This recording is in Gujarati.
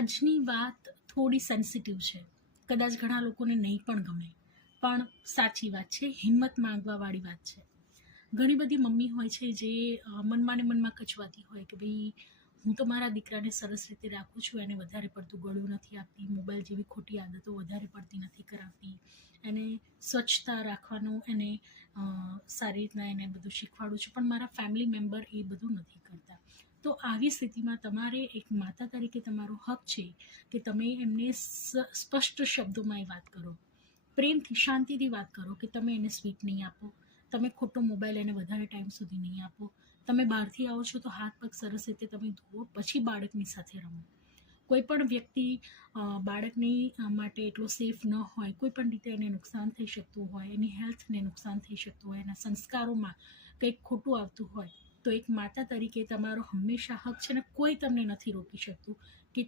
આજની વાત થોડી સેન્સિટિવ છે, કદાચ ઘણા લોકોને નહીં પણ ગમે, પણ સાચી વાત છે, હિંમત માંગવાવાળી વાત છે. ઘણી બધી મમ્મી હોય છે જે મનમાં ને મનમાં કચવાતી હોય કે ભાઈ હું તો મારા દીકરાને સરસ રીતે રાખું છું, એને વધારે પડતું ગળું નથી આપતી, મોબાઈલ જેવી ખોટી આદતો વધારે પડતી નથી કરાવતી, એને સ્વચ્છતા રાખવાનું એને સારી રીતના એને બધું શીખવાડું છું, પણ મારા ફેમિલી મેમ્બર એ બધું નથી કરતા. તો આવી સ્થિતિમાં તમારે એક માતા તરીકે તમારો હક છે કે તમે એમને સ્પષ્ટ શબ્દોમાં એ વાત કરો, પ્રેમથી શાંતિથી વાત કરો કે તમે એને સ્વીટ નહીં આપો, તમે ખોટો મોબાઈલ એને વધારે ટાઈમ સુધી નહીં આપો, તમે બહારથી આવો છો તો હાથ પગ સરસ રીતે તમે ધોવો પછી બાળકની સાથે રમો. કોઈ પણ વ્યક્તિ બાળકની માટે એટલો સેફ ન હોય, કોઈ પણ રીતે એને નુકસાન થઈ શકતું હોય, એની હેલ્થને નુકસાન થઈ શકતું હોય, એના સંસ્કારોમાં કંઈક ખોટું આવતું હોય, તો એક માતા તરીકે તમારો હંમેશા હક છે ને કોઈ તમને નથી રોકી શકતું કે